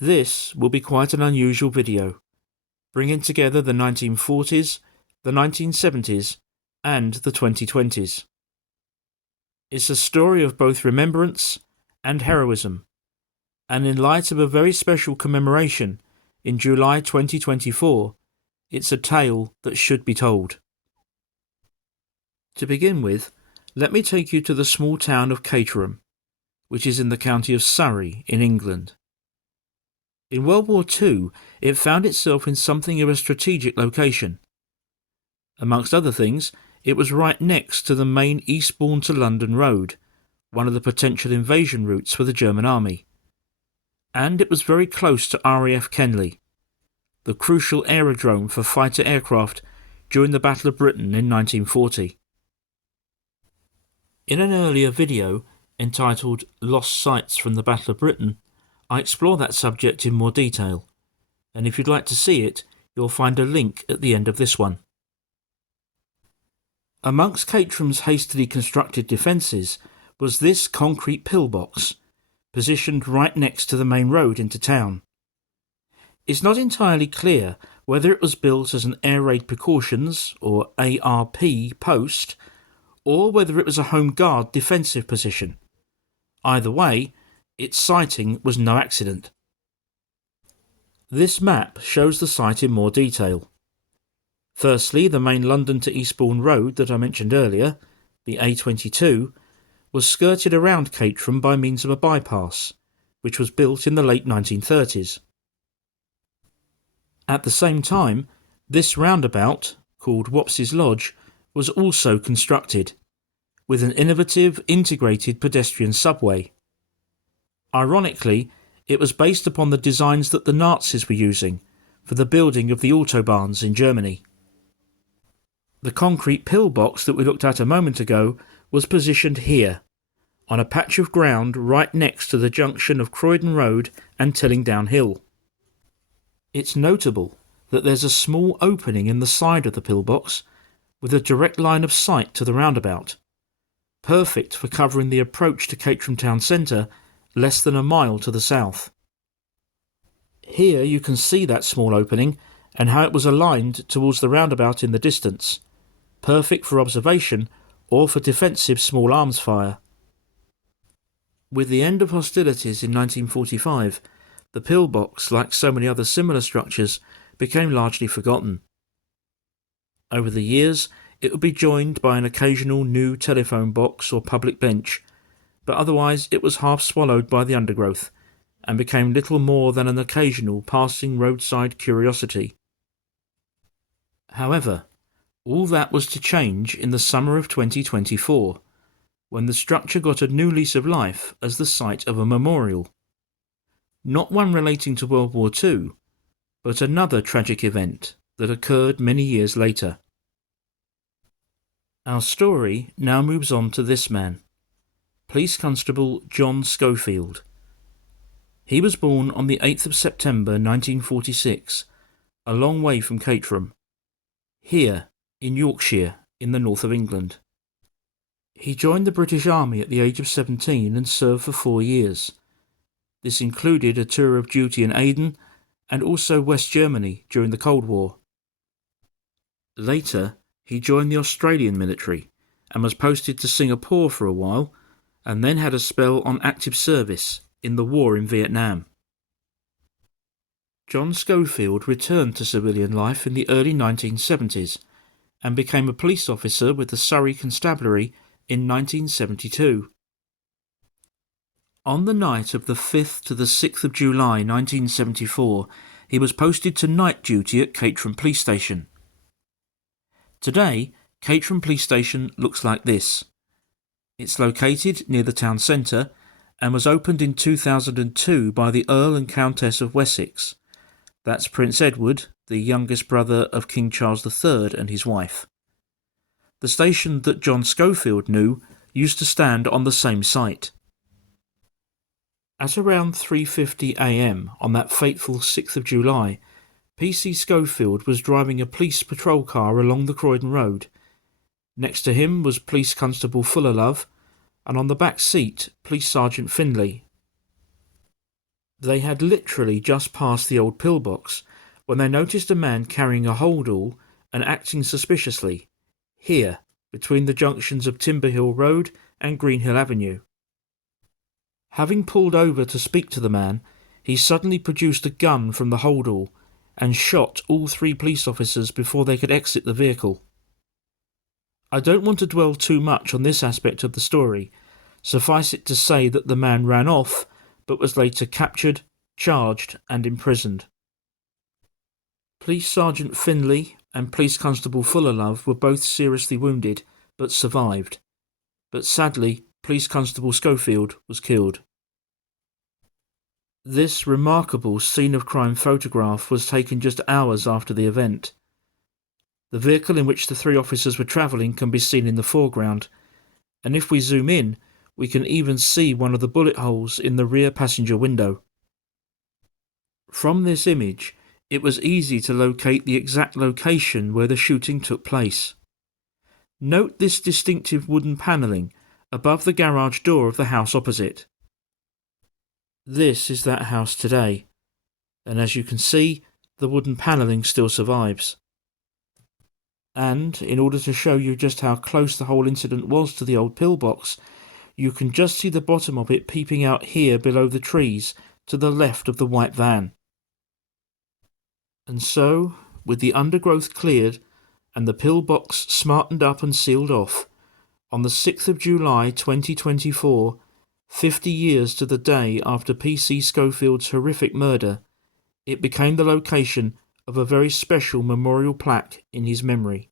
This will be quite an unusual video, bringing together the 1940s, the 1970s and the 2020s. It's a story of both remembrance and heroism, and in light of a very special commemoration in July 2024, it's a tale that should be told. To begin with, let me take you to the small town of Caterham, which is in the county of Surrey in England. In World War II, it found itself in something of a strategic location. Amongst other things, it was right next to the main Eastbourne to London road, one of the potential invasion routes for the German army. And it was very close to R.A.F. Kenley, the crucial aerodrome for fighter aircraft during the Battle of Britain in 1940. In an earlier video entitled Lost Sights from the Battle of Britain, I explore that subject in more detail, and if you'd like to see it, you'll find a link at the end of this one. Amongst Caterham's hastily constructed defences was this concrete pillbox, positioned right next to the main road into town. It's not entirely clear whether it was built as an air raid precautions, or ARP, post, or whether it was a home guard defensive position. Either way, its siting was no accident. This map shows the site in more detail. Firstly, the main London to Eastbourne road that I mentioned earlier, the A22, was skirted around Caterham by means of a bypass, which was built in the late 1930s. At the same time, this roundabout, called Wops's Lodge, was also constructed, with an innovative integrated pedestrian subway. Ironically, it was based upon the designs that the Nazis were using for the building of the autobahns in Germany. The concrete pillbox that we looked at a moment ago was positioned here, on a patch of ground right next to the junction of Croydon Road and Tillingdown Hill. It's notable that there's a small opening in the side of the pillbox with a direct line of sight to the roundabout, perfect for covering the approach to Caterham town centre less than a mile to the south. Here you can see that small opening and how it was aligned towards the roundabout in the distance, perfect for observation or for defensive small arms fire. With the end of hostilities in 1945, the pillbox, like so many other similar structures, became largely forgotten. Over the years, it would be joined by an occasional new telephone box or public bench, but otherwise it was half swallowed by the undergrowth and became little more than an occasional passing roadside curiosity. However, all that was to change in the summer of 2024, when the structure got a new lease of life as the site of a memorial. Not one relating to World War II, but another tragic event that occurred many years later. Our story now moves on to this man, Police Constable John Schofield. He was born on the 8th of September 1946, a long way from Caterham, here in Yorkshire in the north of England. He joined the British Army at the age of 17 and served for 4 years. This included a tour of duty in Aden and also West Germany during the Cold War. Later, he joined the Australian military and was posted to Singapore for a while, and then had a spell on active service in the war in Vietnam. John Schofield returned to civilian life in the early 1970s and became a police officer with the Surrey Constabulary in 1972. On the night of the 5th to the 6th of July 1974, he was posted to night duty at Caterham Police Station. Today, Caterham Police Station looks like this. It's located near the town centre and was opened in 2002 by the Earl and Countess of Wessex. That's Prince Edward, the youngest brother of King Charles III and his wife. The station that John Schofield knew used to stand on the same site. At around 3:50 a.m. on that fateful 6th of July, PC Schofield was driving a police patrol car along the Croydon Road. Next to him was Police Constable Fullerlove, and on the back seat, Police Sergeant Finley. They had literally just passed the old pillbox when they noticed a man carrying a holdall and acting suspiciously, here, between the junctions of Timberhill Road and Greenhill Avenue. Having pulled over to speak to the man, he suddenly produced a gun from the holdall and shot all 3 police officers before they could exit the vehicle. I don't want to dwell too much on this aspect of the story. Suffice it to say that the man ran off, but was later captured, charged and imprisoned. Police Sergeant Finley and Police Constable Fullerlove were both seriously wounded, but survived. But sadly, Police Constable Schofield was killed. This remarkable scene of crime photograph was taken just hours after the event. The vehicle in which the 3 officers were travelling can be seen in the foreground, and if we zoom in, we can even see one of the bullet holes in the rear passenger window. From this image, it was easy to locate the exact location where the shooting took place. Note this distinctive wooden panelling above the garage door of the house opposite. This is that house today, and as you can see, the wooden panelling still survives. And, in order to show you just how close the whole incident was to the old pillbox, you can just see the bottom of it peeping out here below the trees to the left of the white van. And so, with the undergrowth cleared and the pillbox smartened up and sealed off, on the 6th of July 2024, 50 years to the day after P.C. Schofield's horrific murder, it became the location of a very special memorial plaque in his memory.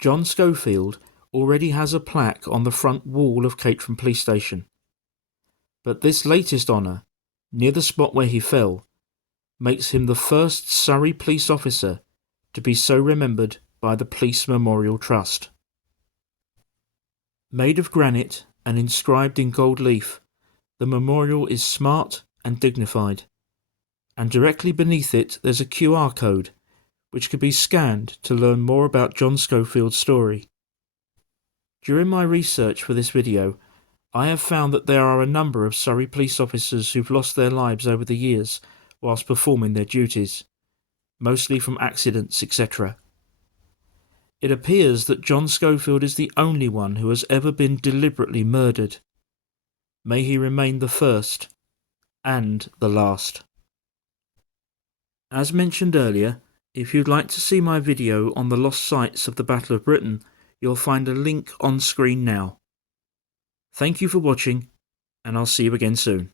John Schofield already has a plaque on the front wall of Caterham Police Station. But this latest honour, near the spot where he fell, makes him the first Surrey police officer to be so remembered by the Police Memorial Trust. Made of granite and inscribed in gold leaf, the memorial is smart and dignified, and directly beneath it there's a QR code which can be scanned to learn more about John Schofield's story. During my research for this video, I have found that there are a number of Surrey police officers who've lost their lives over the years whilst performing their duties, mostly from accidents, etc. It appears that John Schofield is the only one who has ever been deliberately murdered. May he remain the first and the last. As mentioned earlier, if you'd like to see my video on the lost sites of the Battle of Britain, you'll find a link on screen now. Thank you for watching, and I'll see you again soon.